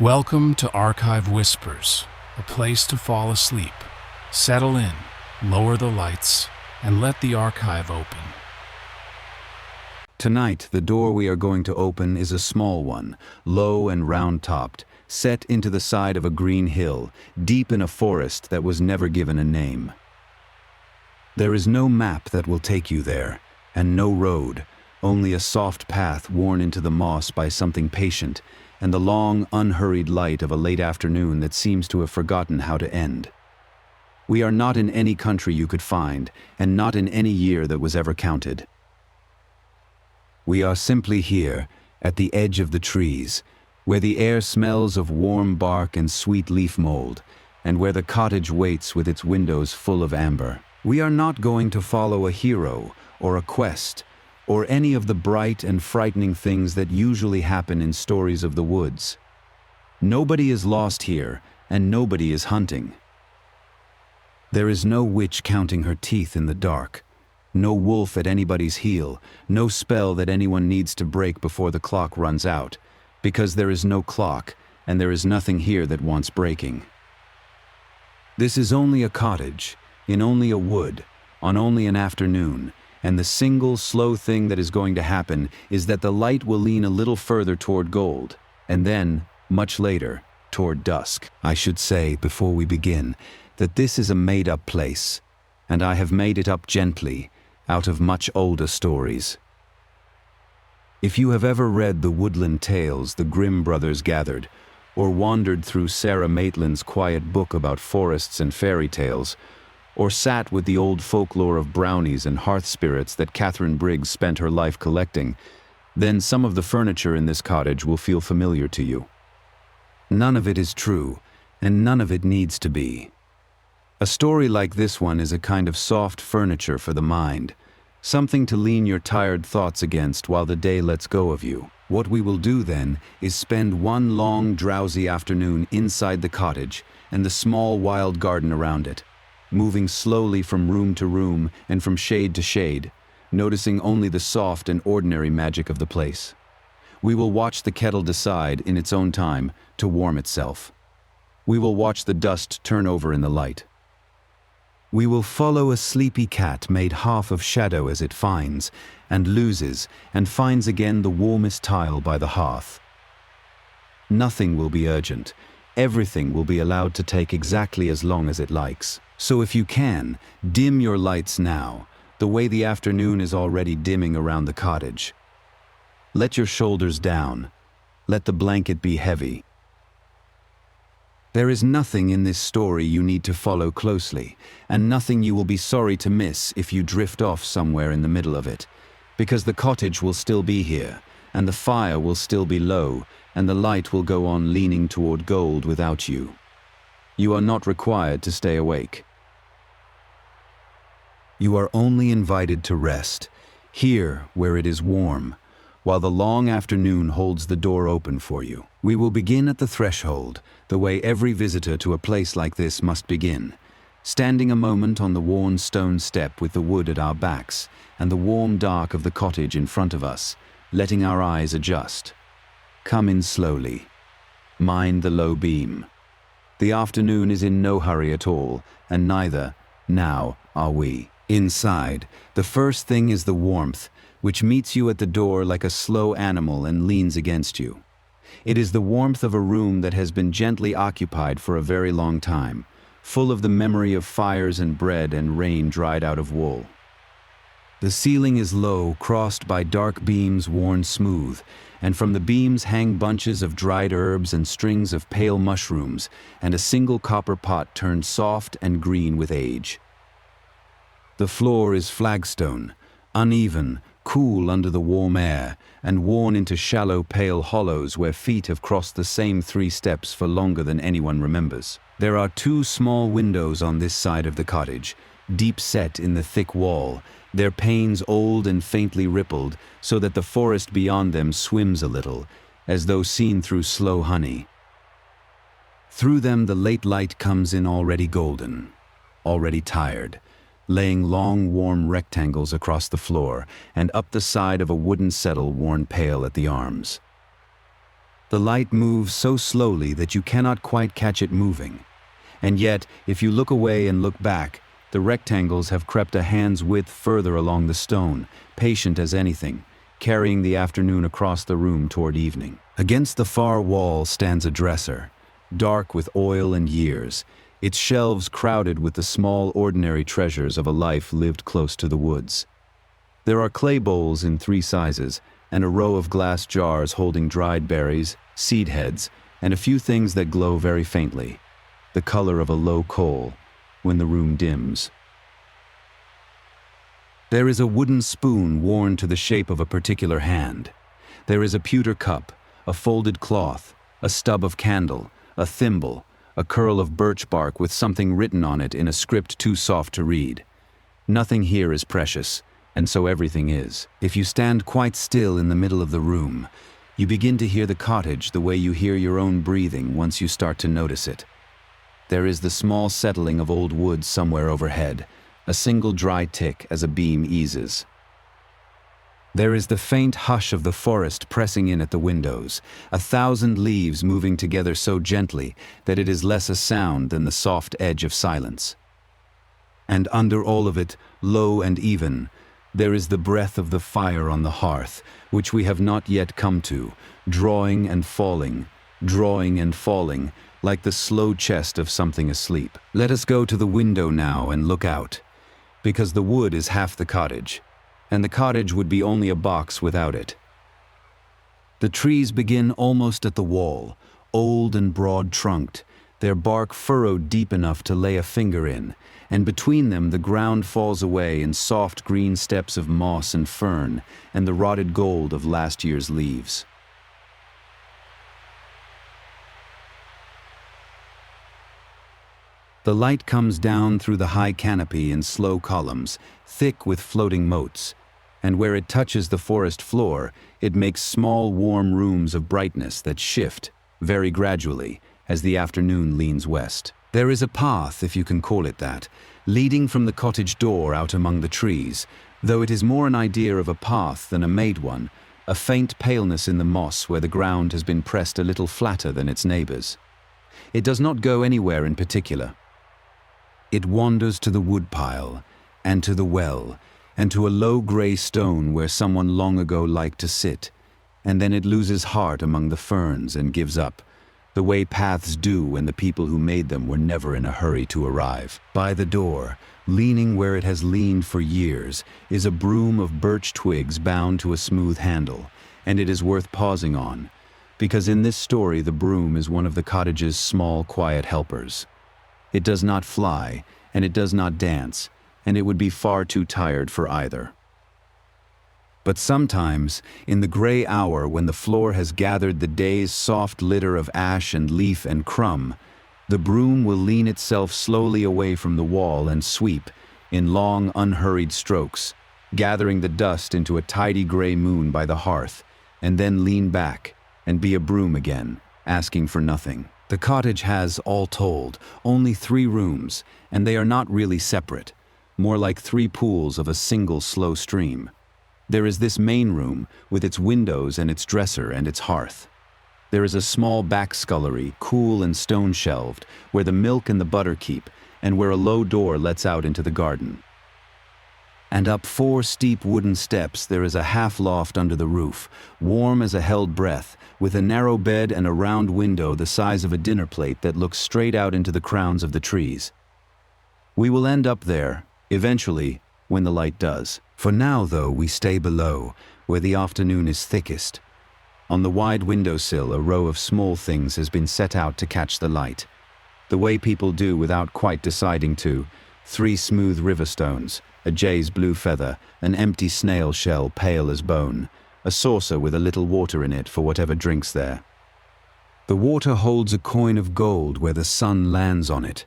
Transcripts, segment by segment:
Welcome to Archive Whispers, a place to fall asleep. Settle in, lower the lights, and let the archive open. Tonight, the door we are going to open is a small one, low and round-topped, set into the side of a green hill, deep in a forest that was never given a name. There is no map that will take you there, and no road, only a soft path worn into the moss by something patient, and the long, unhurried light of a late afternoon that seems to have forgotten how to end. We are not in any country you could find, and not in any year that was ever counted. We are simply here, at the edge of the trees, where the air smells of warm bark and sweet leaf mold, and where the cottage waits with its windows full of amber. We are not going to follow a hero, or a quest, or any of the bright and frightening things that usually happen in stories of the woods. Nobody is lost here, and nobody is hunting. There is no witch counting her teeth in the dark, no wolf at anybody's heel, no spell that anyone needs to break before the clock runs out, because there is no clock, and there is nothing here that wants breaking. This is only a cottage, in only a wood, on only an afternoon, and the single slow thing that is going to happen is that the light will lean a little further toward gold, and then, much later, toward dusk. I should say, before we begin, that this is a made-up place, and I have made it up gently, out of much older stories. If you have ever read the woodland tales the Grimm brothers gathered, or wandered through Sarah Maitland's quiet book about forests and fairy tales, or sat with the old folklore of brownies and hearth spirits that Catherine Briggs spent her life collecting, then some of the furniture in this cottage will feel familiar to you. None of it is true, and none of it needs to be. A story like this one is a kind of soft furniture for the mind, something to lean your tired thoughts against while the day lets go of you. What we will do then is spend one long, drowsy afternoon inside the cottage and the small wild garden around it, moving slowly from room to room and from shade to shade, noticing only the soft and ordinary magic of the place. We will watch the kettle decide, in its own time, to warm itself. We will watch the dust turn over in the light. We will follow a sleepy cat made half of shadow as it finds, and loses, and finds again the warmest tile by the hearth. Nothing will be urgent. Everything will be allowed to take exactly as long as it likes. So if you can, dim your lights now, the way the afternoon is already dimming around the cottage. Let your shoulders down. Let the blanket be heavy. There is nothing in this story you need to follow closely, and nothing you will be sorry to miss if you drift off somewhere in the middle of it, because the cottage will still be here, and the fire will still be low, and the light will go on leaning toward gold without you. You are not required to stay awake. You are only invited to rest, here where it is warm, while the long afternoon holds the door open for you. We will begin at the threshold, the way every visitor to a place like this must begin, standing a moment on the worn stone step with the wood at our backs and the warm dark of the cottage in front of us, letting our eyes adjust. Come in slowly. Mind the low beam. The afternoon is in no hurry at all, and neither, now, are we. Inside, the first thing is the warmth, which meets you at the door like a slow animal and leans against you. It is the warmth of a room that has been gently occupied for a very long time, full of the memory of fires and bread and rain dried out of wool. The ceiling is low, crossed by dark beams worn smooth, and from the beams hang bunches of dried herbs and strings of pale mushrooms, and a single copper pot turned soft and green with age. The floor is flagstone, uneven, cool under the warm air, and worn into shallow pale hollows where feet have crossed the same 3 steps for longer than anyone remembers. There are 2 small windows on this side of the cottage, deep set in the thick wall, their panes old and faintly rippled, so that the forest beyond them swims a little, as though seen through slow honey. Through them the late light comes in already golden, already tired, laying long warm rectangles across the floor and up the side of a wooden settle worn pale at the arms. The light moves so slowly that you cannot quite catch it moving. And yet, if you look away and look back, the rectangles have crept a hand's width further along the stone, patient as anything, carrying the afternoon across the room toward evening. Against the far wall stands a dresser, dark with oil and years, its shelves crowded with the small ordinary treasures of a life lived close to the woods. There are clay bowls in 3 sizes, and a row of glass jars holding dried berries, seed heads, and a few things that glow very faintly, the color of a low coal, when the room dims. There is a wooden spoon worn to the shape of a particular hand. There is a pewter cup, a folded cloth, a stub of candle, a thimble, a curl of birch bark with something written on it in a script too soft to read. Nothing here is precious, and so everything is. If you stand quite still in the middle of the room, you begin to hear the cottage the way you hear your own breathing once you start to notice it. There is the small settling of old wood somewhere overhead, a single dry tick as a beam eases. There is the faint hush of the forest pressing in at the windows, 1,000 leaves moving together so gently that it is less a sound than the soft edge of silence. And under all of it, low and even, there is the breath of the fire on the hearth, which we have not yet come to, drawing and falling, like the slow chest of something asleep. Let us go to the window now and look out, because the wood is half the cottage, and the cottage would be only a box without it. The trees begin almost at the wall, old and broad-trunked, their bark furrowed deep enough to lay a finger in, and between them the ground falls away in soft green steps of moss and fern and the rotted gold of last year's leaves. The light comes down through the high canopy in slow columns, thick with floating motes, and where it touches the forest floor, it makes small warm rooms of brightness that shift, very gradually, as the afternoon leans west. There is a path, if you can call it that, leading from the cottage door out among the trees, though it is more an idea of a path than a made one, a faint paleness in the moss where the ground has been pressed a little flatter than its neighbors. It does not go anywhere in particular. It wanders to the woodpile, and to the well, and to a low grey stone where someone long ago liked to sit, and then it loses heart among the ferns and gives up, the way paths do when the people who made them were never in a hurry to arrive. By the door, leaning where it has leaned for years, is a broom of birch twigs bound to a smooth handle, and it is worth pausing on, because in this story the broom is one of the cottage's small, quiet helpers. It does not fly, and it does not dance, and it would be far too tired for either. But sometimes, in the gray hour when the floor has gathered the day's soft litter of ash and leaf and crumb, the broom will lean itself slowly away from the wall and sweep, in long, unhurried strokes, gathering the dust into a tidy gray moon by the hearth, and then lean back and be a broom again, asking for nothing. The cottage has, all told, only 3 rooms, and they are not really separate, more like 3 pools of a single slow stream. There is this main room, with its windows and its dresser and its hearth. There is a small back scullery, cool and stone-shelved, where the milk and the butter keep, and where a low door lets out into the garden. And up 4 steep wooden steps there is a half-loft under the roof, warm as a held breath, with a narrow bed and a round window the size of a dinner plate that looks straight out into the crowns of the trees. We will end up there, eventually, when the light does. For now, though, we stay below, where the afternoon is thickest. On the wide windowsill, a row of small things has been set out to catch the light, the way people do without quite deciding to. 3 smooth river stones, a jay's blue feather, an empty snail shell pale as bone, a saucer with a little water in it for whatever drinks there. The water holds a coin of gold where the sun lands on it,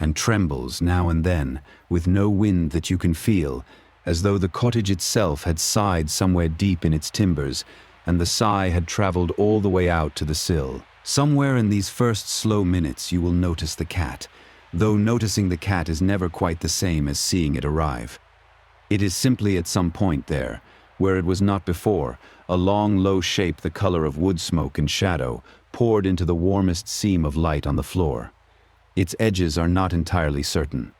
and trembles now and then, with no wind that you can feel, as though the cottage itself had sighed somewhere deep in its timbers, and the sigh had traveled all the way out to the sill. Somewhere in these first slow minutes you will notice the cat, though noticing the cat is never quite the same as seeing it arrive. It is simply at some point there, where it was not before, a long, low shape the color of wood smoke and shadow, poured into the warmest seam of light on the floor. Its edges are not entirely certain.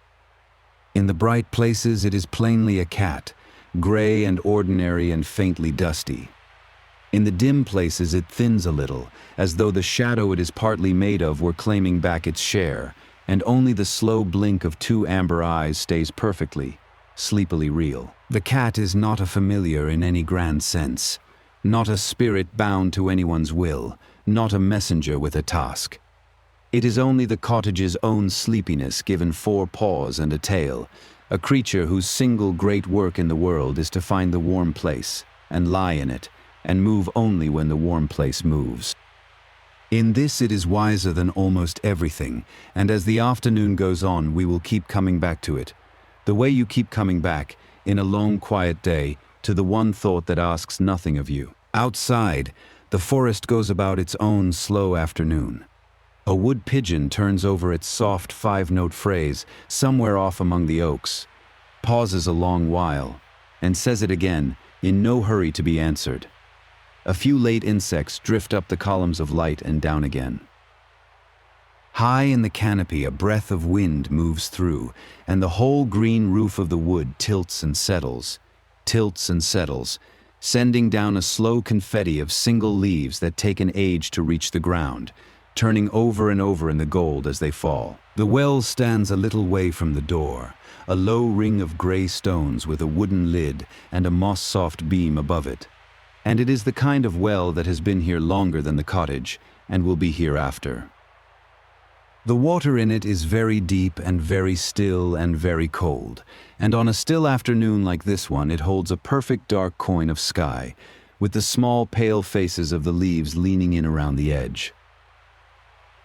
In the bright places it is plainly a cat, gray and ordinary and faintly dusty. In the dim places it thins a little, as though the shadow it is partly made of were claiming back its share, and only the slow blink of two amber eyes stays perfectly, sleepily real. The cat is not a familiar in any grand sense, not a spirit bound to anyone's will, not a messenger with a task. It is only the cottage's own sleepiness given 4 paws and a tail, a creature whose single great work in the world is to find the warm place, and lie in it, and move only when the warm place moves. In this it is wiser than almost everything, and as the afternoon goes on we will keep coming back to it, the way you keep coming back, in a long quiet day, to the one thought that asks nothing of you. Outside, the forest goes about its own slow afternoon. A wood pigeon turns over its soft 5-note phrase somewhere off among the oaks, pauses a long while, and says it again, in no hurry to be answered. A few late insects drift up the columns of light and down again. High in the canopy a breath of wind moves through, and the whole green roof of the wood tilts and settles, sending down a slow confetti of single leaves that take an age to reach the ground, turning over and over in the gold as they fall. The well stands a little way from the door, a low ring of gray stones with a wooden lid and a moss-soft beam above it. And it is the kind of well that has been here longer than the cottage, and will be here after. The water in it is very deep and very still and very cold, and on a still afternoon like this one it holds a perfect dark coin of sky, with the small pale faces of the leaves leaning in around the edge.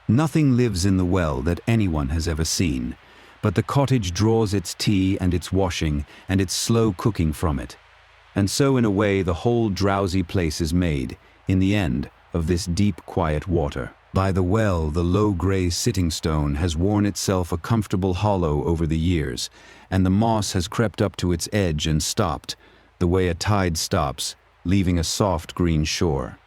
Nothing lives in the well that anyone has ever seen, but the cottage draws its tea and its washing and its slow cooking from it. And so in a way the whole drowsy place is made, in the end, of this deep quiet water. By the well the low grey sitting stone has worn itself a comfortable hollow over the years, and the moss has crept up to its edge and stopped, the way a tide stops, leaving a soft green shore.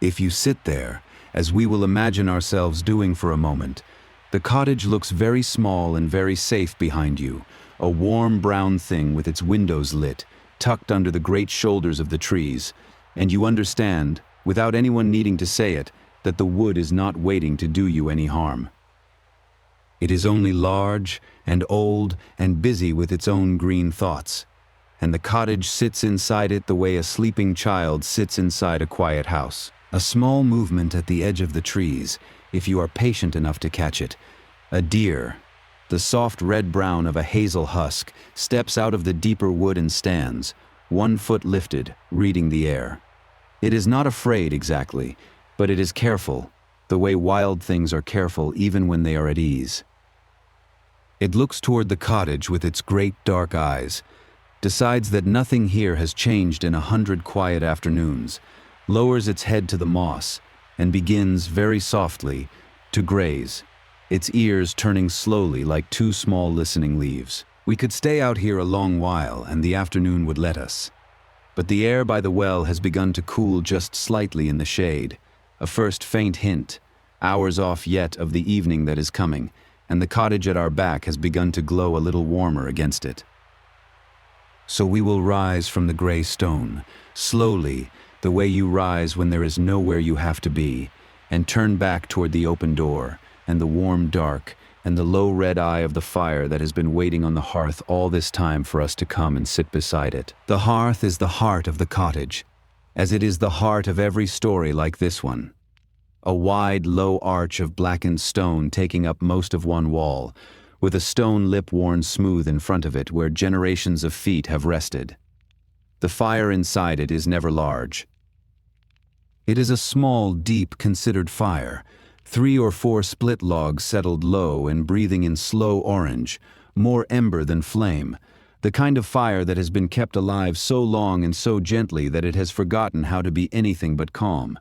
If you sit there, as we will imagine ourselves doing for a moment, the cottage looks very small and very safe behind you, a warm brown thing with its windows lit, tucked under the great shoulders of the trees, and you understand, without anyone needing to say it, that the wood is not waiting to do you any harm. It is only large and old and busy with its own green thoughts, and the cottage sits inside it the way a sleeping child sits inside a quiet house. A small movement at the edge of the trees, if you are patient enough to catch it. A deer, the soft red-brown of a hazel husk, steps out of the deeper wood and stands, 1 foot lifted, reading the air. It is not afraid exactly, but it is careful, the way wild things are careful even when they are at ease. It looks toward the cottage with its great dark eyes, decides that nothing here has changed in 100 quiet afternoons, lowers its head to the moss, and begins, very softly, to graze, its ears turning slowly like 2 small listening leaves. We could stay out here a long while, and the afternoon would let us. But the air by the well has begun to cool just slightly in the shade, a first faint hint, hours off yet of the evening that is coming, and the cottage at our back has begun to glow a little warmer against it. So we will rise from the gray stone, slowly, the way you rise when there is nowhere you have to be, and turn back toward the open door, and the warm dark, and the low red eye of the fire that has been waiting on the hearth all this time for us to come and sit beside it. The hearth is the heart of the cottage, as it is the heart of every story like this one. A wide, low arch of blackened stone taking up most of one wall, with a stone lip worn smooth in front of it where generations of feet have rested. The fire inside it is never large. It is a small, deep, considered fire, 3 or 4 split logs settled low and breathing in slow orange, more ember than flame, the kind of fire that has been kept alive so long and so gently that it has forgotten how to be anything but calm.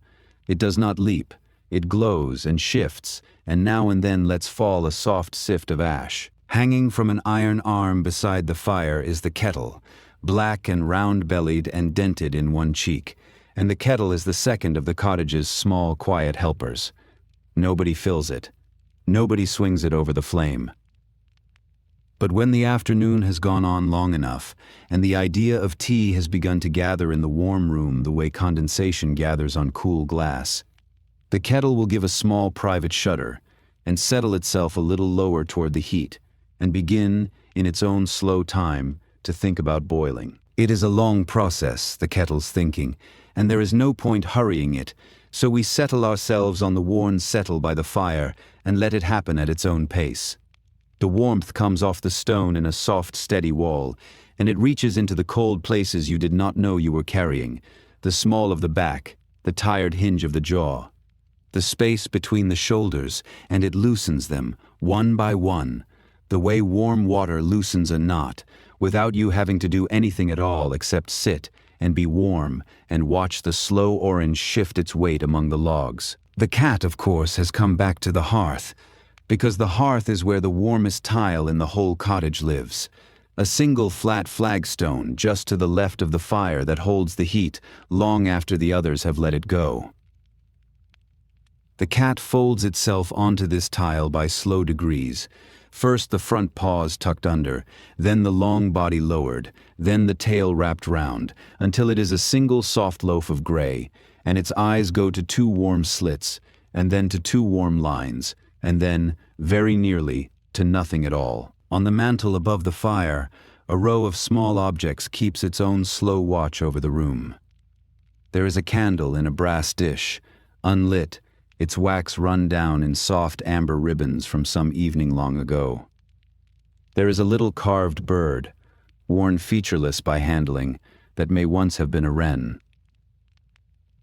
It does not leap, it glows and shifts, and now and then lets fall a soft sift of ash. Hanging from an iron arm beside the fire is the kettle, black and round-bellied and dented in one cheek, and the kettle is the second of the cottage's small, quiet helpers. Nobody fills it. Nobody swings it over the flame. But when the afternoon has gone on long enough, and the idea of tea has begun to gather in the warm room the way condensation gathers on cool glass, the kettle will give a small private shudder and settle itself a little lower toward the heat and begin, in its own slow time, to think about boiling. It is a long process, the kettle's thinking, and there is no point hurrying it, so we settle ourselves on the worn settle by the fire and let it happen at its own pace. The warmth comes off the stone in a soft, steady wall, and it reaches into the cold places you did not know you were carrying, the small of the back, the tired hinge of the jaw, the space between the shoulders, and it loosens them, one by one, the way warm water loosens a knot, without you having to do anything at all except sit and be warm and watch the slow orange shift its weight among the logs. The cat, of course, has come back to the hearth, because the hearth is where the warmest tile in the whole cottage lives. A single flat flagstone just to the left of the fire that holds the heat long after the others have let it go. The cat folds itself onto this tile by slow degrees. First the front paws tucked under, then the long body lowered, then the tail wrapped round, until it is a single soft loaf of gray, and its eyes go to two warm slits, and then to two warm lines, and then, very nearly, to nothing at all. On the mantel above the fire, a row of small objects keeps its own slow watch over the room. There is a candle in a brass dish, unlit, its wax run down in soft amber ribbons from some evening long ago. There is a little carved bird, worn featureless by handling, that may once have been a wren.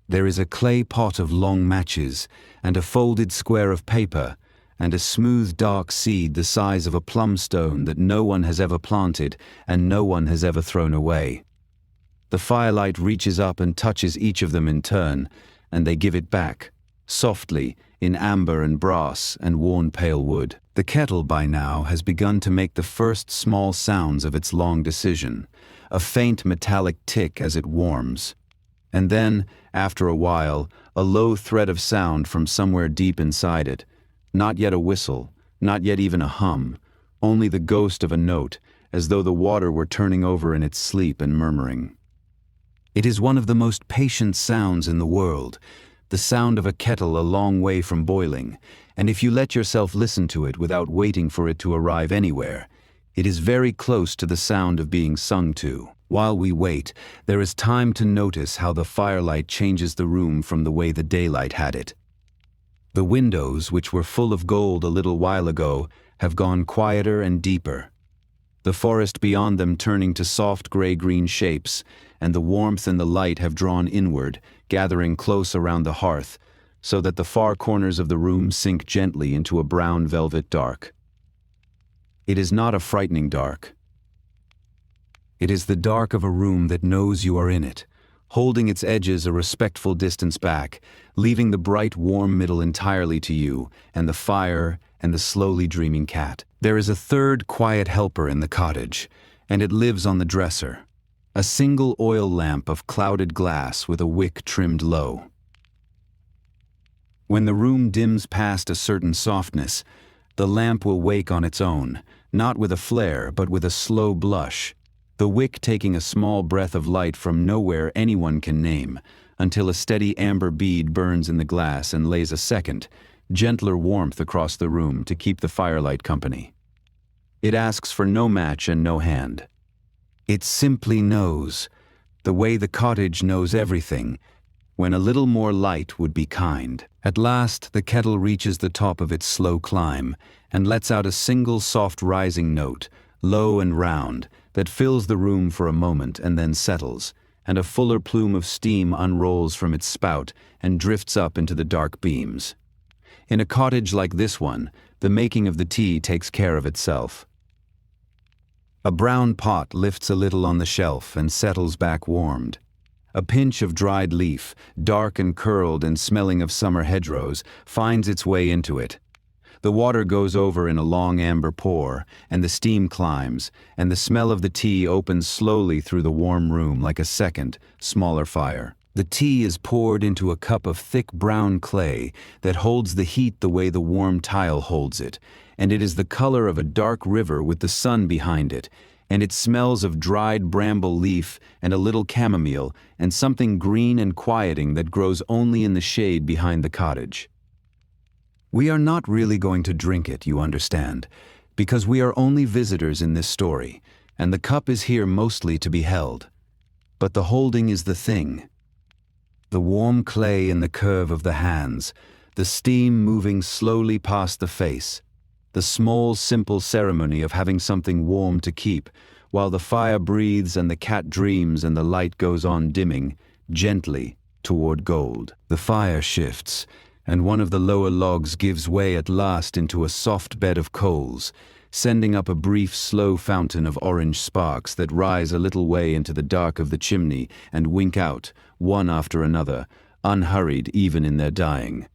There is a clay pot of long matches, and a folded square of paper, and a smooth dark seed the size of a plum stone that no one has ever planted and no one has ever thrown away. The firelight reaches up and touches each of them in turn, and they give it back, softly, in amber and brass and worn pale wood. The kettle by now has begun to make the first small sounds of its long decision, a faint metallic tick as it warms. And then, after a while, a low thread of sound from somewhere deep inside it, not yet a whistle, not yet even a hum, only the ghost of a note, as though the water were turning over in its sleep and murmuring. It is one of the most patient sounds in the world, the sound of a kettle a long way from boiling, and if you let yourself listen to it without waiting for it to arrive anywhere, it is very close to the sound of being sung to. While we wait, there is time to notice how the firelight changes the room from the way the daylight had it. The windows, which were full of gold a little while ago, have gone quieter and deeper, the forest beyond them turning to soft gray-green shapes, and the warmth and the light have drawn inward, gathering close around the hearth, so that the far corners of the room sink gently into a brown velvet dark. It is not a frightening dark. It is the dark of a room that knows you are in it, holding its edges a respectful distance back, leaving the bright warm middle entirely to you, and the fire, and the slowly dreaming cat. There is a third quiet helper in the cottage, and it lives on the dresser, a single oil lamp of clouded glass with a wick trimmed low. When the room dims past a certain softness, the lamp will wake on its own, not with a flare but with a slow blush, the wick taking a small breath of light from nowhere anyone can name, until a steady amber bead burns in the glass and lays a second, gentler warmth across the room to keep the firelight company. It asks for no match and no hand. It simply knows, the way the cottage knows everything, when a little more light would be kind. At last the kettle reaches the top of its slow climb and lets out a single soft rising note, low and round, that fills the room for a moment and then settles, and a fuller plume of steam unrolls from its spout and drifts up into the dark beams. In a cottage like this one, the making of the tea takes care of itself. A brown pot lifts a little on the shelf and settles back warmed. A pinch of dried leaf, dark and curled and smelling of summer hedgerows, finds its way into it. The water goes over in a long amber pour, and the steam climbs, and the smell of the tea opens slowly through the warm room like a second, smaller fire. The tea is poured into a cup of thick brown clay that holds the heat the way the warm tile holds it, and it is the color of a dark river with the sun behind it, and it smells of dried bramble leaf and a little chamomile and something green and quieting that grows only in the shade behind the cottage. We are not really going to drink it, you understand, because we are only visitors in this story, and the cup is here mostly to be held. But the holding is the thing. The warm clay in the curve of the hands, the steam moving slowly past the face, the small, simple ceremony of having something warm to keep, while the fire breathes and the cat dreams and the light goes on dimming, gently, toward gold. The fire shifts, and one of the lower logs gives way at last into a soft bed of coals, sending up a brief, slow fountain of orange sparks that rise a little way into the dark of the chimney and wink out, one after another, unhurried even in their dying.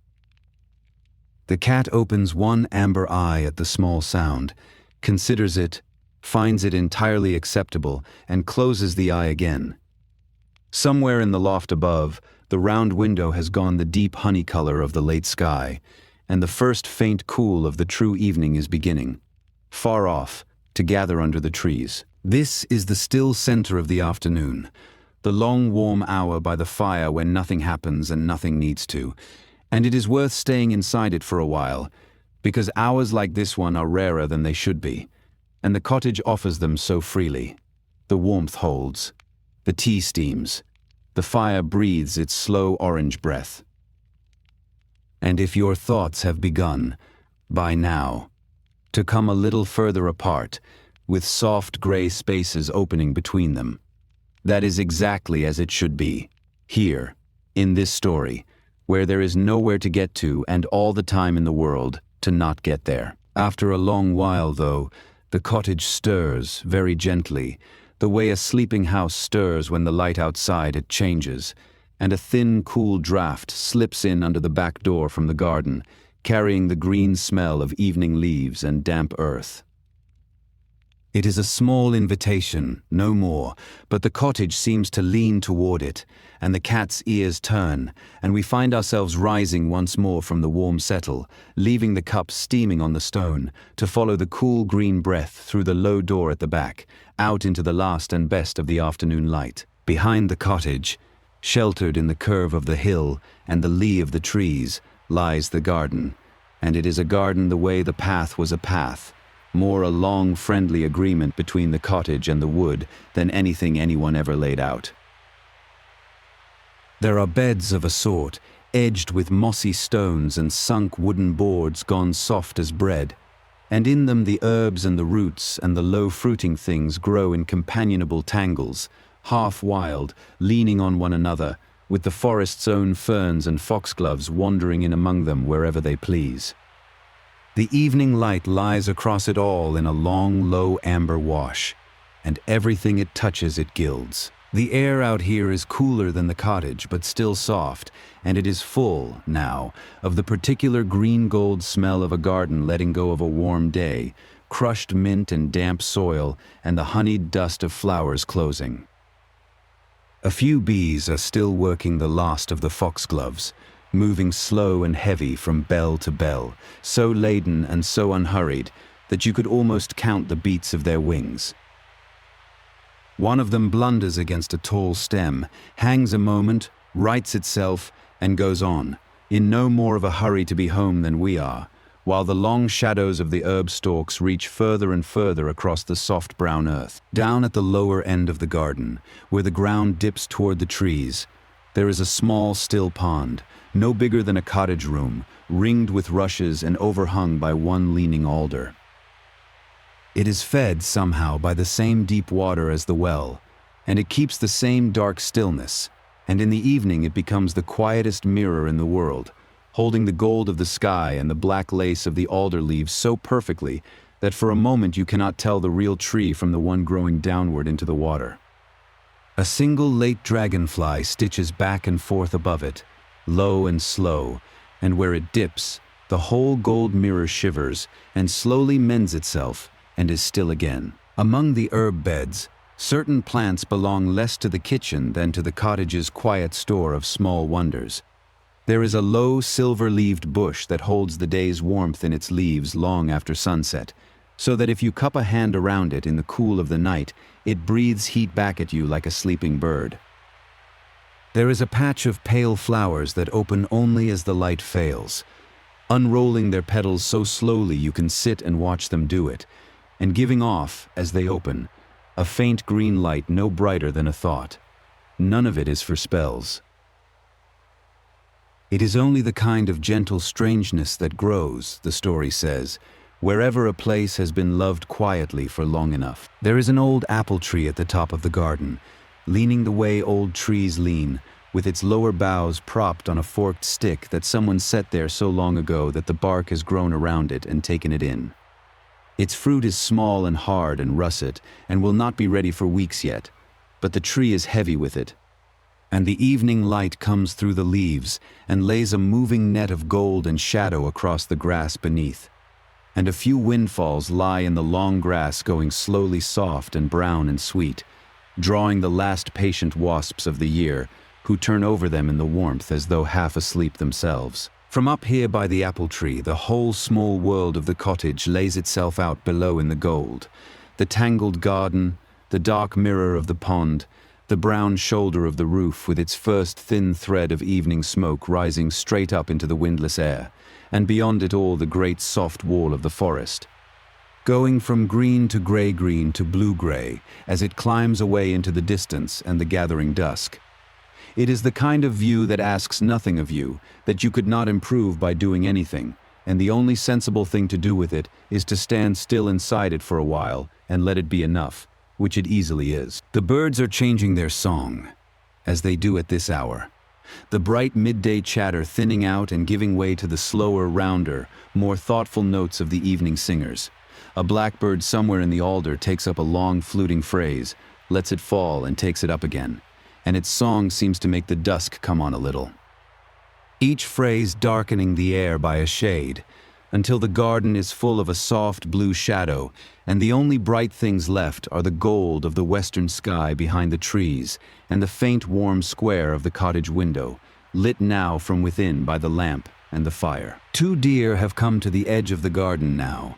The cat opens one amber eye at the small sound, considers it, finds it entirely acceptable, and closes the eye again. Somewhere in the loft above, the round window has gone the deep honey color of the late sky, and the first faint cool of the true evening is beginning, far off, to gather under the trees. This is the still center of the afternoon, the long warm hour by the fire when nothing happens and nothing needs to, and it is worth staying inside it for a while, because hours like this one are rarer than they should be, and the cottage offers them so freely. The warmth holds, the tea steams, the fire breathes its slow orange breath. And if your thoughts have begun, by now, to come a little further apart, with soft gray spaces opening between them, that is exactly as it should be, here, in this story, where there is nowhere to get to and all the time in the world to not get there. After a long while, though, the cottage stirs very gently, the way a sleeping house stirs when the light outside it changes, and a thin, cool draught slips in under the back door from the garden, carrying the green smell of evening leaves and damp earth. It is a small invitation, no more, but the cottage seems to lean toward it, and the cat's ears turn, and we find ourselves rising once more from the warm settle, leaving the cup steaming on the stone, to follow the cool green breath through the low door at the back, out into the last and best of the afternoon light. Behind the cottage, sheltered in the curve of the hill and the lee of the trees, lies the garden, and it is a garden the way the path was a path, more a long, friendly agreement between the cottage and the wood than anything anyone ever laid out. There are beds of a sort, edged with mossy stones and sunk wooden boards gone soft as bread, and in them the herbs and the roots and the low fruiting things grow in companionable tangles, half wild, leaning on one another, with the forest's own ferns and foxgloves wandering in among them wherever they please. The evening light lies across it all in a long, low amber wash, and everything it touches it gilds. The air out here is cooler than the cottage, but still soft, and it is full, now, of the particular green-gold smell of a garden letting go of a warm day, crushed mint and damp soil, and the honeyed dust of flowers closing. A few bees are still working the last of the foxgloves, moving slow and heavy from bell to bell, so laden and so unhurried that you could almost count the beats of their wings. One of them blunders against a tall stem, hangs a moment, rights itself, and goes on, in no more of a hurry to be home than we are, while the long shadows of the herb stalks reach further and further across the soft brown earth. Down at the lower end of the garden, where the ground dips toward the trees, there is a small, still pond, no bigger than a cottage room, ringed with rushes and overhung by one leaning alder. It is fed somehow by the same deep water as the well, and it keeps the same dark stillness, and in the evening it becomes the quietest mirror in the world, holding the gold of the sky and the black lace of the alder leaves so perfectly that for a moment you cannot tell the real tree from the one growing downward into the water. A single late dragonfly stitches back and forth above it, low and slow, and where it dips, The whole gold mirror shivers and slowly mends itself and is still again. Among the herb beds, certain plants belong less to the kitchen than to the cottage's quiet store of small wonders. There is a low silver-leaved bush that holds the day's warmth in its leaves long after sunset, so that if you cup a hand around it in the cool of the night, it breathes heat back at you like a sleeping bird. There is a patch of pale flowers that open only as the light fails, unrolling their petals so slowly you can sit and watch them do it, and giving off, as they open, a faint green light no brighter than a thought. None of it is for spells. It is only the kind of gentle strangeness that grows, the story says, wherever a place has been loved quietly for long enough. There is an old apple tree at the top of the garden, leaning the way old trees lean, with its lower boughs propped on a forked stick that someone set there so long ago that the bark has grown around it and taken it in. Its fruit is small and hard and russet and will not be ready for weeks yet, but the tree is heavy with it. And the evening light comes through the leaves and lays a moving net of gold and shadow across the grass beneath. And a few windfalls lie in the long grass going slowly soft and brown and sweet, drawing the last patient wasps of the year, who turn over them in the warmth as though half asleep themselves. From up here by the apple tree, the whole small world of the cottage lays itself out below in the gold. The tangled garden, the dark mirror of the pond, the brown shoulder of the roof with its first thin thread of evening smoke rising straight up into the windless air, and beyond it all the great soft wall of the forest, going from green to grey-green to blue-grey as it climbs away into the distance and the gathering dusk. It is the kind of view that asks nothing of you, that you could not improve by doing anything, and the only sensible thing to do with it is to stand still inside it for a while and let it be enough, which it easily is. The birds are changing their song, as they do at this hour. The bright midday chatter thinning out and giving way to the slower, rounder, more thoughtful notes of the evening singers. A blackbird somewhere in the alder takes up a long fluting phrase, lets it fall and takes it up again, and its song seems to make the dusk come on a little. Each phrase darkening the air by a shade, until the garden is full of a soft blue shadow, and the only bright things left are the gold of the western sky behind the trees and the faint warm square of the cottage window, lit now from within by the lamp and the fire. 2 deer have come to the edge of the garden now,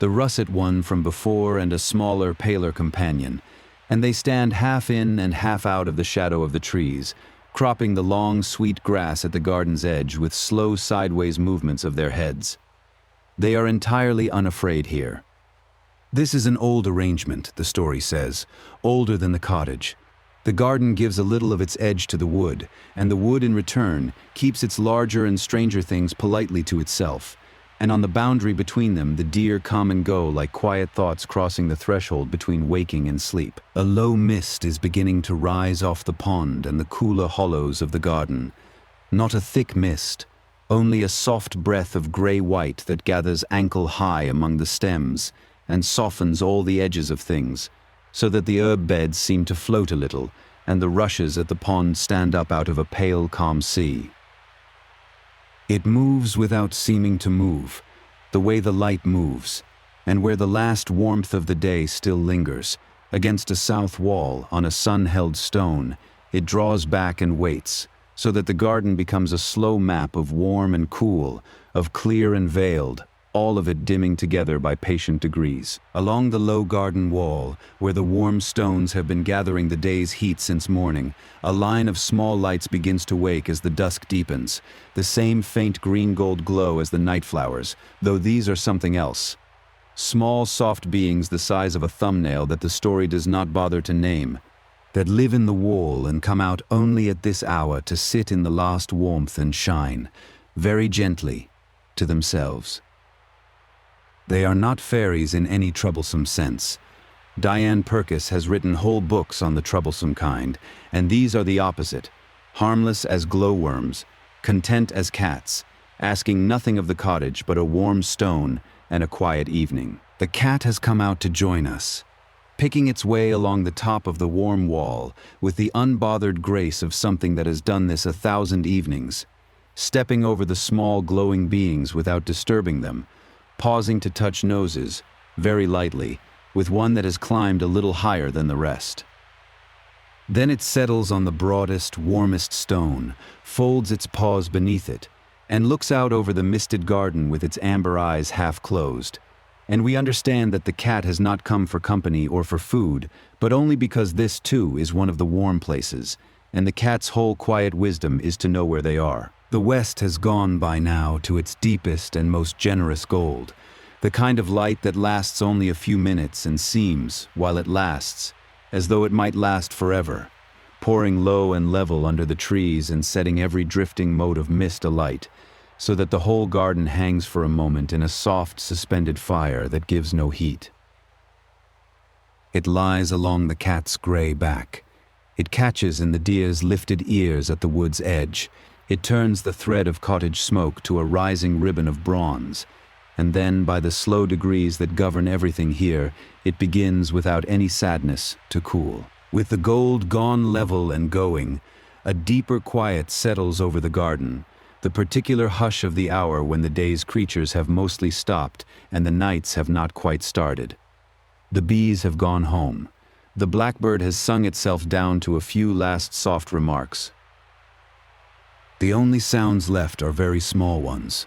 the russet one from before and a smaller, paler companion, and they stand half in and half out of the shadow of the trees, cropping the long, sweet grass at the garden's edge with slow sideways movements of their heads. They are entirely unafraid here. This is an old arrangement, the story says, older than the cottage. The garden gives a little of its edge to the wood, and the wood in return keeps its larger and stranger things politely to itself, and on the boundary between them the deer come and go like quiet thoughts crossing the threshold between waking and sleep. A low mist is beginning to rise off the pond and the cooler hollows of the garden. Not a thick mist, only a soft breath of grey-white that gathers ankle-high among the stems and softens all the edges of things, so that the herb beds seem to float a little, and the rushes at the pond stand up out of a pale, calm sea. It moves without seeming to move, the way the light moves, and where the last warmth of the day still lingers, against a south wall on a sun-held stone, it draws back and waits, so that the garden becomes a slow map of warm and cool, of clear and veiled, all of it dimming together by patient degrees. Along the low garden wall, where the warm stones have been gathering the day's heat since morning, a line of small lights begins to wake as the dusk deepens, the same faint green-gold glow as the night flowers, though these are something else. Small, soft beings the size of a thumbnail that the story does not bother to name, that live in the wall and come out only at this hour to sit in the last warmth and shine, very gently, to themselves. They are not fairies in any troublesome sense. Diane Purkis has written whole books on the troublesome kind, and these are the opposite, harmless as glowworms, content as cats, asking nothing of the cottage but a warm stone and a quiet evening. The cat has come out to join us, picking its way along the top of the warm wall with the unbothered grace of something that has done this 1,000 evenings. stepping over the small glowing beings without disturbing them, pausing to touch noses, very lightly, with one that has climbed a little higher than the rest. Then it settles on the broadest, warmest stone, folds its paws beneath it, and looks out over the misted garden with its amber eyes half closed. And we understand that the cat has not come for company or for food, but only because this too is one of the warm places, and the cat's whole quiet wisdom is to know where they are. The West has gone by now to its deepest and most generous gold, the kind of light that lasts only a few minutes and seems, while it lasts, as though it might last forever, pouring low and level under the trees and setting every drifting mote of mist alight, so that the whole garden hangs for a moment in a soft, suspended fire that gives no heat. It lies along the cat's gray back. It catches in the deer's lifted ears at the wood's edge. It turns the thread of cottage smoke to a rising ribbon of bronze, and then, by the slow degrees that govern everything here, it begins, without any sadness, to cool. With the gold gone level and going, a deeper quiet settles over the garden, the particular hush of the hour when the day's creatures have mostly stopped and the nights have not quite started. The bees have gone home. The blackbird has sung itself down to a few last soft remarks. The only sounds left are very small ones.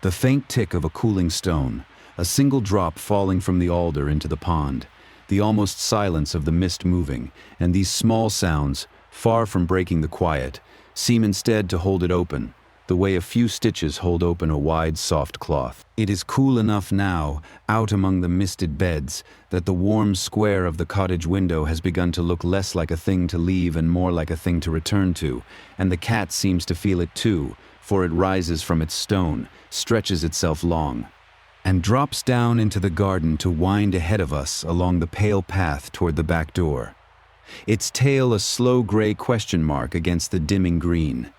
The faint tick of a cooling stone, a single drop falling from the alder into the pond, the almost silence of the mist moving, and these small sounds, far from breaking the quiet, seem instead to hold it open, the way a few stitches hold open a wide, soft cloth. It is cool enough now, out among the misted beds, that the warm square of the cottage window has begun to look less like a thing to leave and more like a thing to return to, and the cat seems to feel it too, for it rises from its stone, stretches itself long, and drops down into the garden to wind ahead of us along the pale path toward the back door, its tail a slow gray question mark against the dimming green.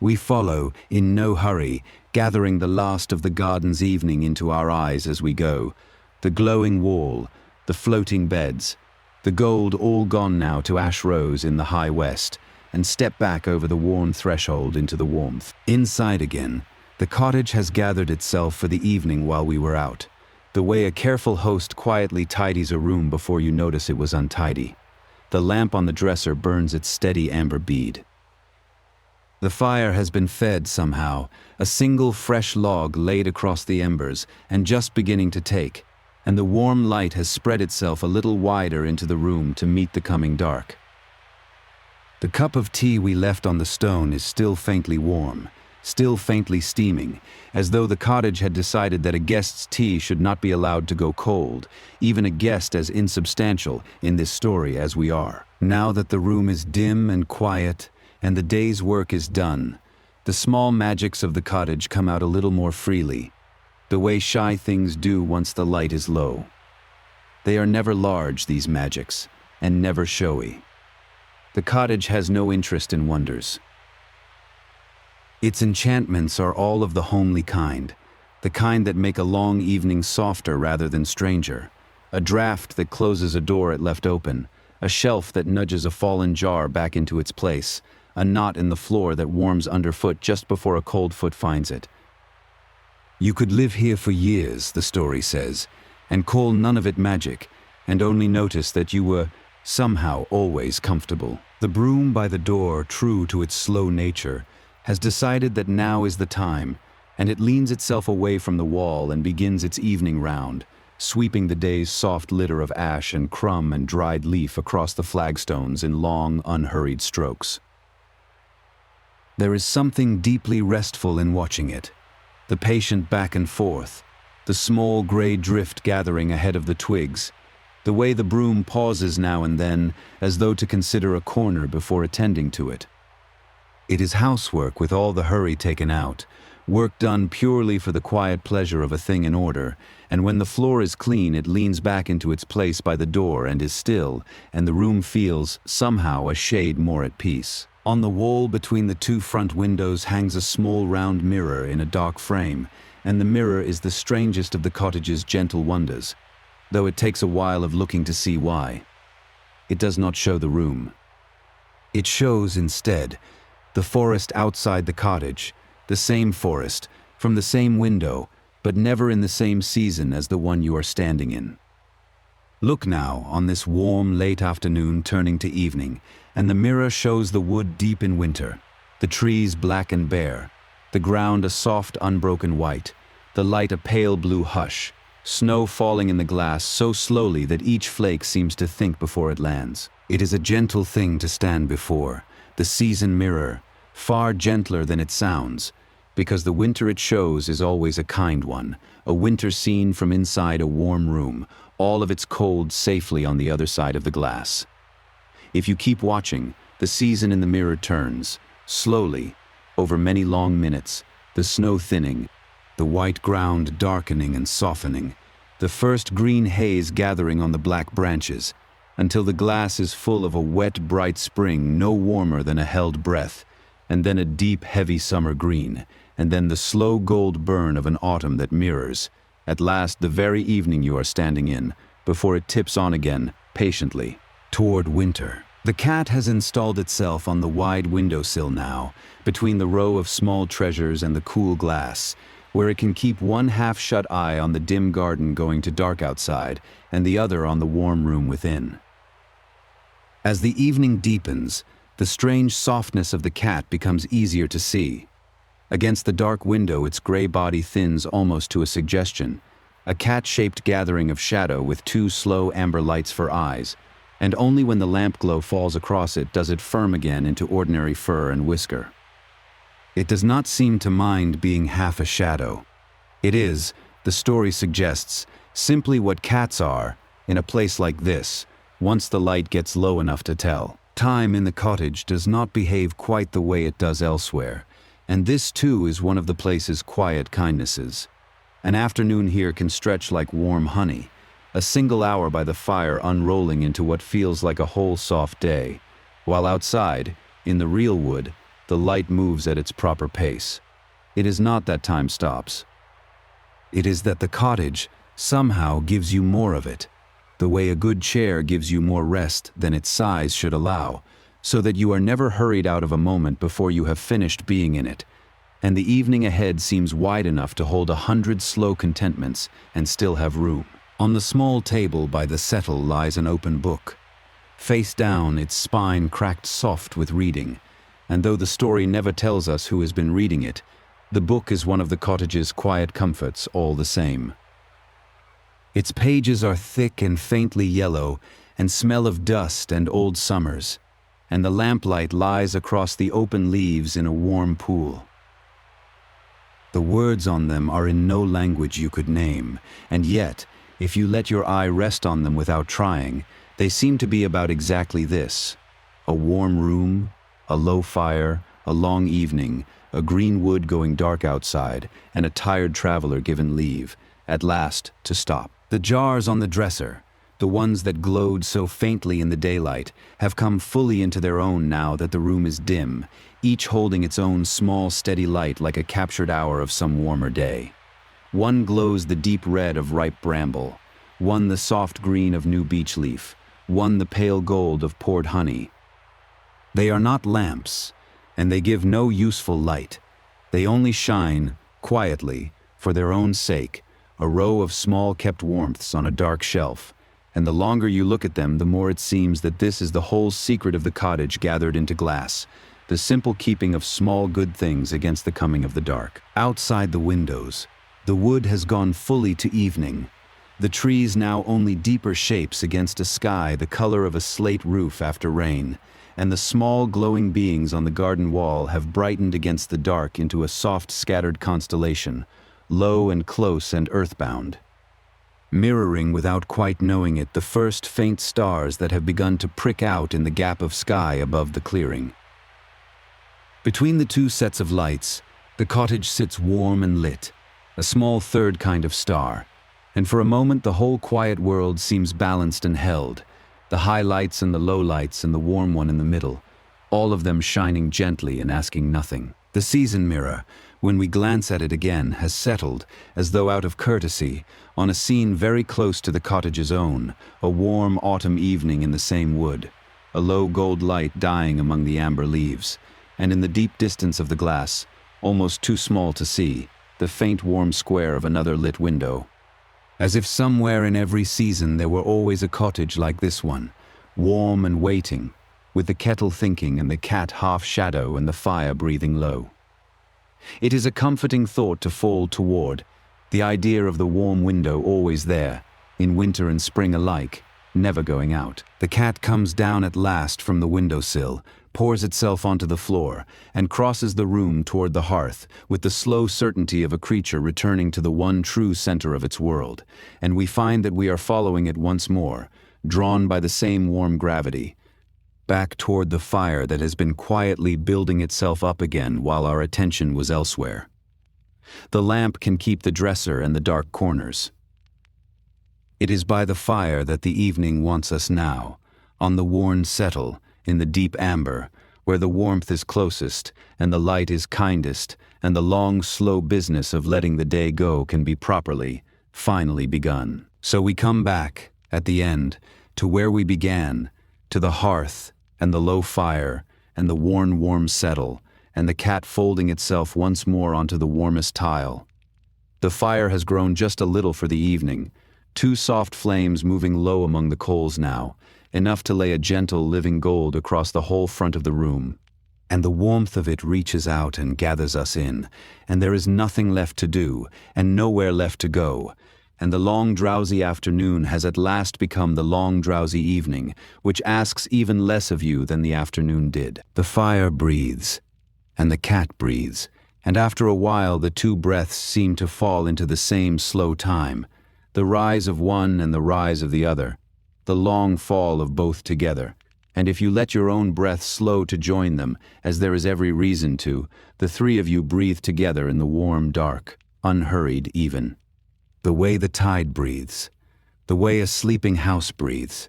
We follow, in no hurry, gathering the last of the garden's evening into our eyes as we go, the glowing wall, the floating beds, the gold all gone now to ash rose in the high west, and step back over the worn threshold into the warmth. Inside again, the cottage has gathered itself for the evening while we were out, the way a careful host quietly tidies a room before you notice it was untidy. The lamp on the dresser burns its steady amber bead. The fire has been fed somehow, a single fresh log laid across the embers and just beginning to take, and the warm light has spread itself a little wider into the room to meet the coming dark. The cup of tea we left on the stone is still faintly warm, still faintly steaming, as though the cottage had decided that a guest's tea should not be allowed to go cold, even a guest as insubstantial in this story as we are. Now that the room is dim and quiet, and the day's work is done, the small magics of the cottage come out a little more freely, the way shy things do once the light is low. They are never large, these magics, and never showy. The cottage has no interest in wonders. Its enchantments are all of the homely kind, the kind that make a long evening softer rather than stranger, a draft that closes a door it left open, a shelf that nudges a fallen jar back into its place, a knot in the floor that warms underfoot just before a cold foot finds it. You could live here for years, the story says, and call none of it magic, and only notice that you were, somehow, always comfortable. The broom by the door, true to its slow nature, has decided that now is the time, and it leans itself away from the wall and begins its evening round, sweeping the day's soft litter of ash and crumb and dried leaf across the flagstones in long, unhurried strokes. There is something deeply restful in watching it, the patient back and forth, the small gray drift gathering ahead of the twigs, the way the broom pauses now and then as though to consider a corner before attending to it. It is housework with all the hurry taken out, work done purely for the quiet pleasure of a thing in order, and when the floor is clean it leans back into its place by the door and is still, and the room feels, somehow, a shade more at peace. On the wall between the two front windows hangs a small round mirror in a dark frame, and the mirror is the strangest of the cottage's gentle wonders, though it takes a while of looking to see why. It does not show the room. It shows, instead, The forest outside the cottage, the same forest, from the same window, but never in the same season as the one you are standing in. Look now, on this warm, late afternoon turning to evening, and the mirror shows the wood deep in winter, the trees black and bare, the ground a soft, unbroken white, the light a pale blue hush, snow falling in the glass so slowly that each flake seems to think before it lands. It is a gentle thing to stand before, the season mirror, far gentler than it sounds, because the winter it shows is always a kind one, a winter scene from inside a warm room, all of its cold safely on the other side of the glass. If you keep watching, the season in the mirror turns, slowly, over many long minutes, the snow thinning, the white ground darkening and softening, the first green haze gathering on the black branches, until the glass is full of a wet, bright spring no warmer than a held breath, and then a deep, heavy summer green, and then the slow gold burn of an autumn that mirrors, at last the very evening you are standing in, before it tips on again, patiently, toward winter. The cat has installed itself on the wide windowsill now, between the row of small treasures and the cool glass, where it can keep one half-shut eye on the dim garden going to dark outside, and the other on the warm room within. As the evening deepens, the strange softness of the cat becomes easier to see. Against the dark window, its gray body thins almost to a suggestion, a cat-shaped gathering of shadow with two slow amber lights for eyes, and only when the lamp glow falls across it does it firm again into ordinary fur and whisker. It does not seem to mind being half a shadow. It is, the story suggests, simply what cats are in a place like this, once the light gets low enough to tell. Time in the cottage does not behave quite the way it does elsewhere, and this too is one of the place's quiet kindnesses. An afternoon here can stretch like warm honey, a single hour by the fire unrolling into what feels like a whole soft day, while outside, in the real wood, the light moves at its proper pace. It is not that time stops. It is that the cottage somehow gives you more of it, the way a good chair gives you more rest than its size should allow, so that you are never hurried out of a moment before you have finished being in it, and the evening ahead seems wide enough to hold 100 slow contentments and still have room. On the small table by the settle lies an open book. Face down, its spine cracked soft with reading, and though the story never tells us who has been reading it, the book is one of the cottage's quiet comforts all the same. Its pages are thick and faintly yellow and smell of dust and old summers, and the lamplight lies across the open leaves in a warm pool. The words on them are in no language you could name, and yet, if you let your eye rest on them without trying, they seem to be about exactly this: a warm room, a low fire, a long evening, a green wood going dark outside, and a tired traveler given leave, at last, to stop. The jars on the dresser, the ones that glowed so faintly in the daylight, have come fully into their own now that the room is dim, each holding its own small steady light like a captured hour of some warmer day. One glows the deep red of ripe bramble, one the soft green of new beech leaf, one the pale gold of poured honey. They are not lamps, and they give no useful light. They only shine, quietly, for their own sake, a row of small kept warmths on a dark shelf, and the longer you look at them, the more it seems that this is the whole secret of the cottage gathered into glass, the simple keeping of small good things against the coming of the dark. Outside the windows, the wood has gone fully to evening, the trees now only deeper shapes against a sky the color of a slate roof after rain, and the small glowing beings on the garden wall have brightened against the dark into a soft scattered constellation, low and close and earthbound, mirroring without quite knowing it the first faint stars that have begun to prick out in the gap of sky above the clearing. Between the two sets of lights, the cottage sits warm and lit, a small third kind of star, and for a moment the whole quiet world seems balanced and held, the high lights and the low lights and the warm one in the middle, all of them shining gently and asking nothing. The season mirror, when we glance at it again, has settled, as though out of courtesy, on a scene very close to the cottage's own, a warm autumn evening in the same wood, a low gold light dying among the amber leaves, and in the deep distance of the glass, almost too small to see, the faint warm square of another lit window. As if somewhere in every season there were always a cottage like this one, warm and waiting, with the kettle thinking and the cat half shadow and the fire breathing low. It is a comforting thought to fall toward, the idea of the warm window always there, in winter and spring alike, never going out. The cat comes down at last from the windowsill, pours itself onto the floor, and crosses the room toward the hearth with the slow certainty of a creature returning to the one true center of its world, and we find that we are following it once more, drawn by the same warm gravity, back toward the fire that has been quietly building itself up again while our attention was elsewhere. The lamp can keep the dresser and the dark corners. It is by the fire that the evening wants us now, on the worn settle, in the deep amber, where the warmth is closest and the light is kindest, and the long, slow business of letting the day go can be properly, finally begun. So we come back, at the end, to where we began, to the hearth, and the low fire, and the worn warm settle, and the cat folding itself once more onto the warmest tile. The fire has grown just a little for the evening, 2 soft flames moving low among the coals now, enough to lay a gentle living gold across the whole front of the room. And the warmth of it reaches out and gathers us in, and there is nothing left to do, and nowhere left to go, and the long drowsy afternoon has at last become the long drowsy evening, which asks even less of you than the afternoon did. The fire breathes, and the cat breathes, and after a while the 2 breaths seem to fall into the same slow time, the rise of one and the rise of the other, the long fall of both together, and if you let your own breath slow to join them, as there is every reason to, the 3 of you breathe together in the warm dark, unhurried even. The way the tide breathes, the way a sleeping house breathes,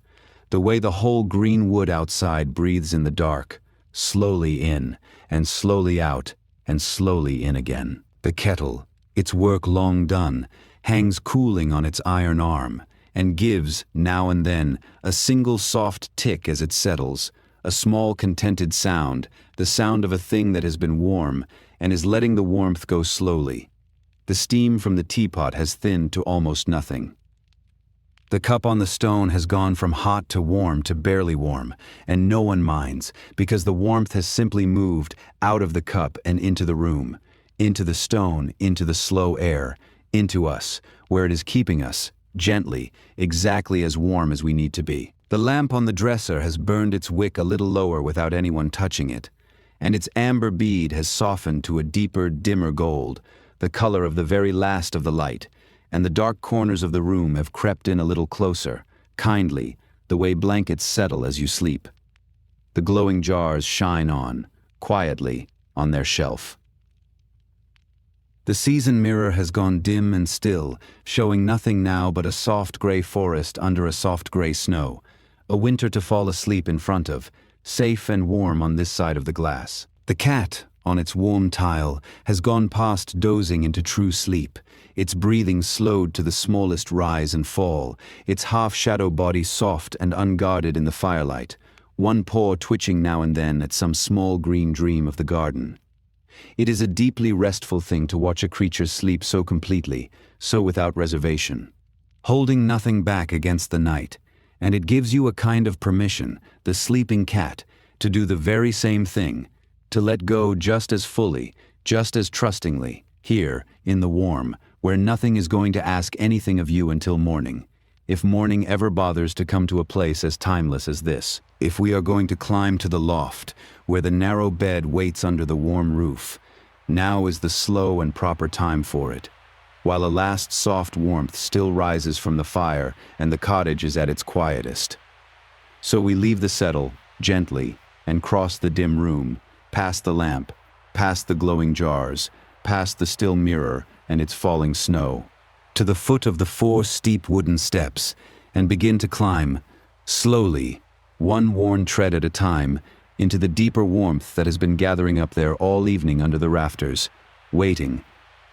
the way the whole green wood outside breathes in the dark, slowly in, and slowly out, and slowly in again. The kettle, its work long done, hangs cooling on its iron arm, and gives, now and then, a single soft tick as it settles, a small contented sound, the sound of a thing that has been warm, and is letting the warmth go slowly. The steam from the teapot has thinned to almost nothing. The cup on the stone has gone from hot to warm to barely warm, and no one minds, because the warmth has simply moved out of the cup and into the room, into the stone, into the slow air, into us, where it is keeping us, gently, exactly as warm as we need to be. The lamp on the dresser has burned its wick a little lower without anyone touching it, and its amber bead has softened to a deeper, dimmer gold, the color of the very last of the light, and the dark corners of the room have crept in a little closer, kindly, the way blankets settle as you sleep. The glowing jars shine on, quietly, on their shelf. The season mirror has gone dim and still, showing nothing now but a soft gray forest under a soft gray snow, a winter to fall asleep in front of, safe and warm on this side of the glass. The cat, on its warm tile, has gone past dozing into true sleep, its breathing slowed to the smallest rise and fall, its half-shadow body soft and unguarded in the firelight, one paw twitching now and then at some small green dream of the garden. It is a deeply restful thing to watch a creature sleep so completely, so without reservation, holding nothing back against the night, and it gives you a kind of permission, the sleeping cat, to do the very same thing, to let go just as fully, just as trustingly, here, in the warm, where nothing is going to ask anything of you until morning, if morning ever bothers to come to a place as timeless as this. If we are going to climb to the loft, where the narrow bed waits under the warm roof, now is the slow and proper time for it, while a last soft warmth still rises from the fire and the cottage is at its quietest. So we leave the settle, gently, and cross the dim room, past the lamp, past the glowing jars, past the still mirror and its falling snow, to the foot of the 4 steep wooden steps, and begin to climb, slowly, one worn tread at a time, into the deeper warmth that has been gathering up there all evening under the rafters, waiting,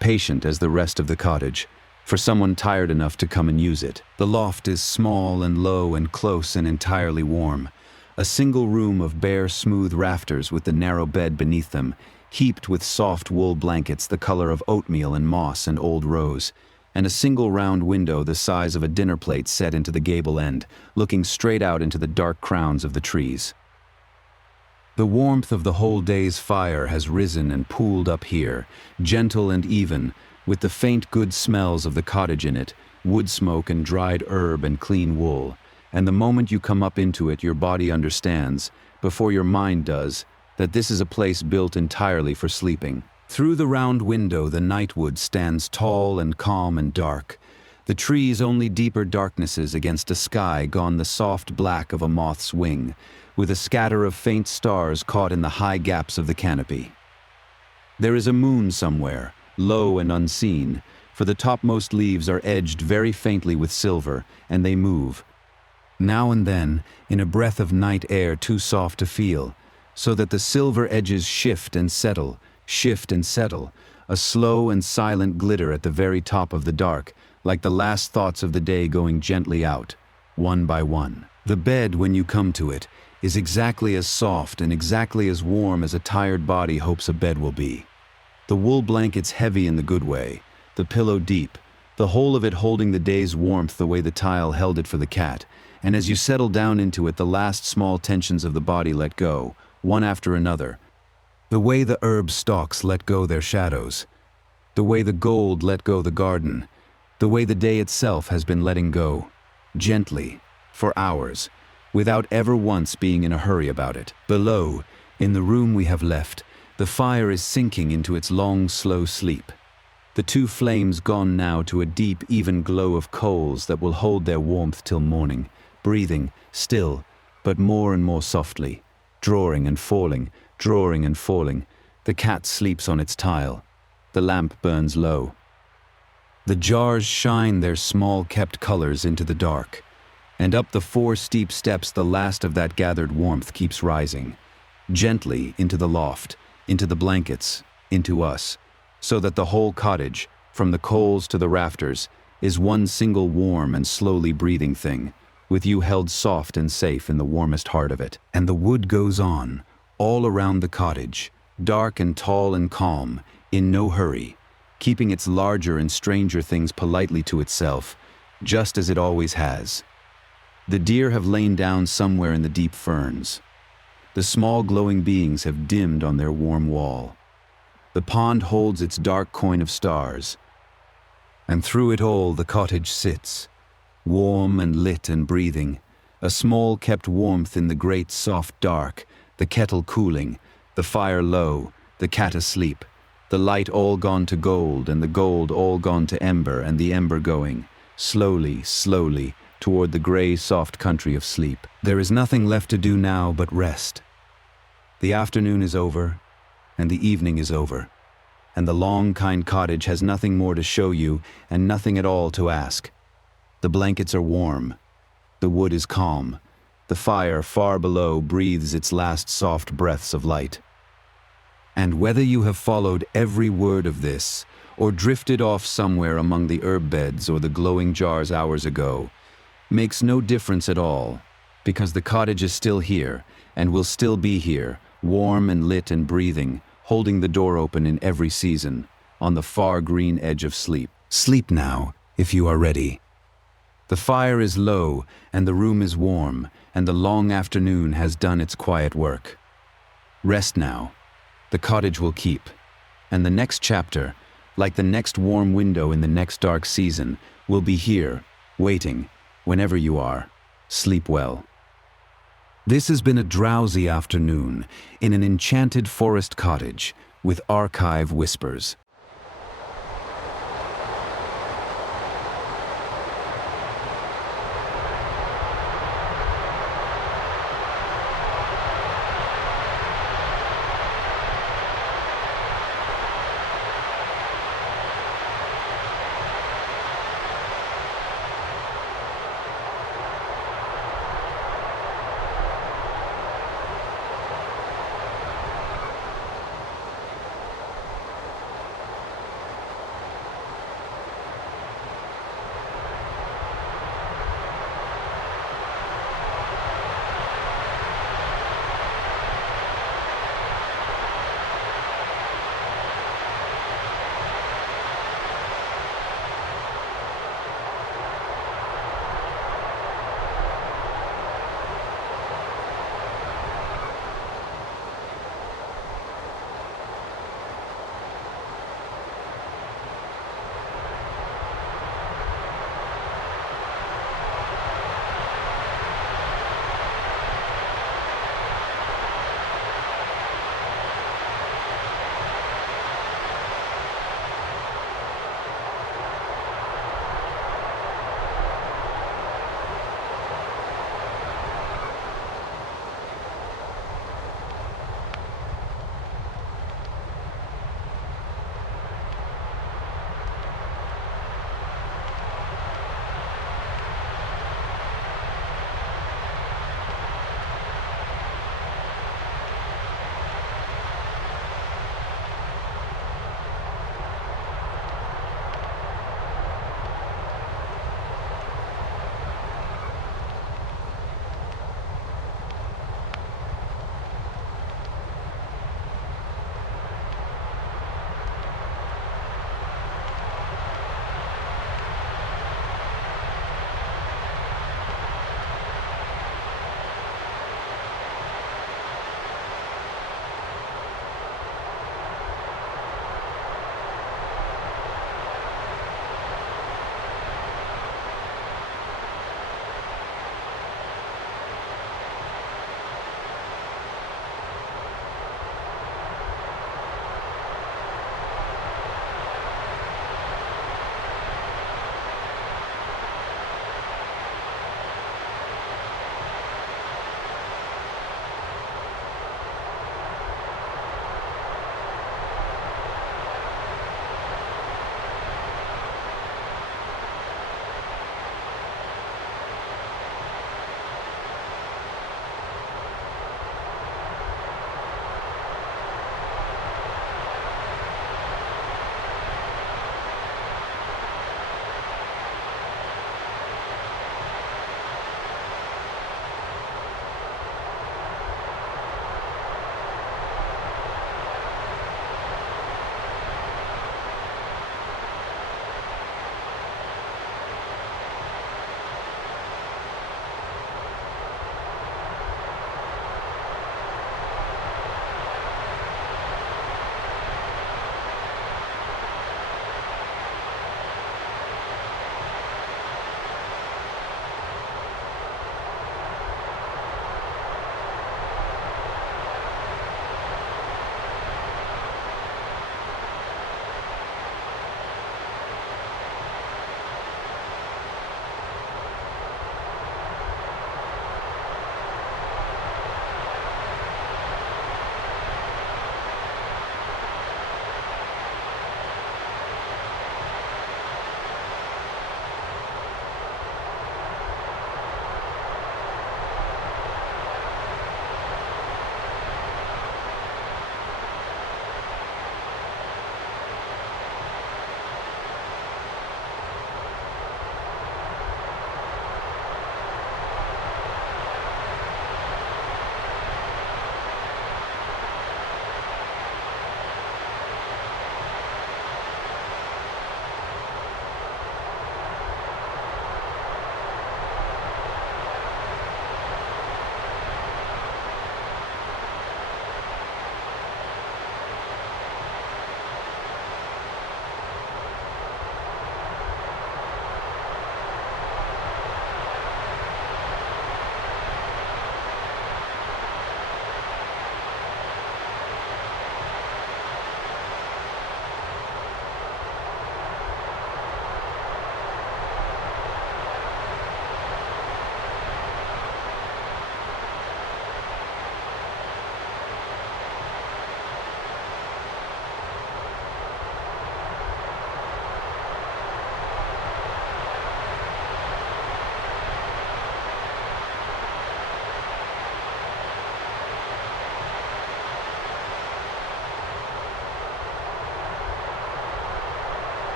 patient as the rest of the cottage, for someone tired enough to come and use it. The loft is small and low and close and entirely warm, A single room of bare, smooth rafters with the narrow bed beneath them, heaped with soft wool blankets the color of oatmeal and moss and old rose, and a single round window the size of a dinner plate set into the gable end, looking straight out into the dark crowns of the trees. The warmth of the whole day's fire has risen and pooled up here, gentle and even, with the faint good smells of the cottage in it, wood smoke and dried herb and clean wool, and the moment you come up into it your body understands, before your mind does, that this is a place built entirely for sleeping. Through the round window the nightwood stands tall and calm and dark, the trees only deeper darknesses against a sky gone the soft black of a moth's wing, with a scatter of faint stars caught in the high gaps of the canopy. There is a moon somewhere, low and unseen, for the topmost leaves are edged very faintly with silver, and they move. Now and then, in a breath of night air too soft to feel, so that the silver edges shift and settle, a slow and silent glitter at the very top of the dark, like the last thoughts of the day going gently out, one by one. The bed, when you come to it, is exactly as soft and exactly as warm as a tired body hopes a bed will be. The wool blankets heavy in the good way, the pillow deep, the whole of it holding the day's warmth the way the tile held it for the cat, and as you settle down into it the last small tensions of the body let go, one after another, the way the herb stalks let go their shadows, the way the gold let go the garden, the way the day itself has been letting go, gently, for hours, without ever once being in a hurry about it. Below, in the room we have left, the fire is sinking into its long, slow sleep. The two flames gone now to a deep, even glow of coals that will hold their warmth till morning, breathing, still, but more and more softly, drawing and falling, the cat sleeps on its tile. The lamp burns low. The jars shine their small kept colors into the dark, and up the 4 steep steps the last of that gathered warmth keeps rising, gently into the loft, into the blankets, into us, so that the whole cottage, from the coals to the rafters, is one single warm and slowly breathing thing, with you held soft and safe in the warmest heart of it. And the wood goes on, all around the cottage, dark and tall and calm, in no hurry, keeping its larger and stranger things politely to itself, just as it always has. The deer have lain down somewhere in the deep ferns. The small glowing beings have dimmed on their warm wall. The pond holds its dark coin of stars. And through it all the cottage sits, warm and lit and breathing, a small kept warmth in the great soft dark, the kettle cooling, the fire low, the cat asleep, the light all gone to gold and the gold all gone to ember and the ember going, slowly, slowly, toward the gray soft country of sleep. There is nothing left to do now but rest. The afternoon is over, and the evening is over, and the long, kind cottage has nothing more to show you and nothing at all to ask. The blankets are warm, the wood is calm, the fire far below breathes its last soft breaths of light. And whether you have followed every word of this, or drifted off somewhere among the herb beds or the glowing jars hours ago, makes no difference at all, because the cottage is still here, and will still be here, warm and lit and breathing, holding the door open in every season, on the far green edge of sleep. Sleep now, if you are ready. The fire is low, and the room is warm, and the long afternoon has done its quiet work. Rest now. The cottage will keep, and the next chapter, like the next warm window in the next dark season, will be here, waiting, whenever you are. Sleep well. This has been a drowsy afternoon in an enchanted forest cottage with archive whispers.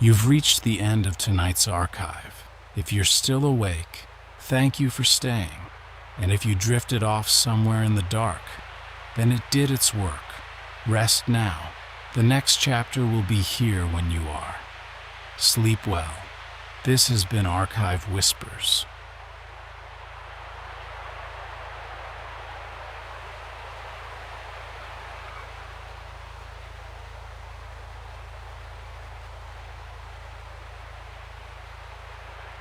You've reached the end of tonight's archive. If you're still awake, thank you for staying. And if you drifted off somewhere in the dark, then it did its work. Rest now. The next chapter will be here when you are. Sleep well. This has been Archive Whispers.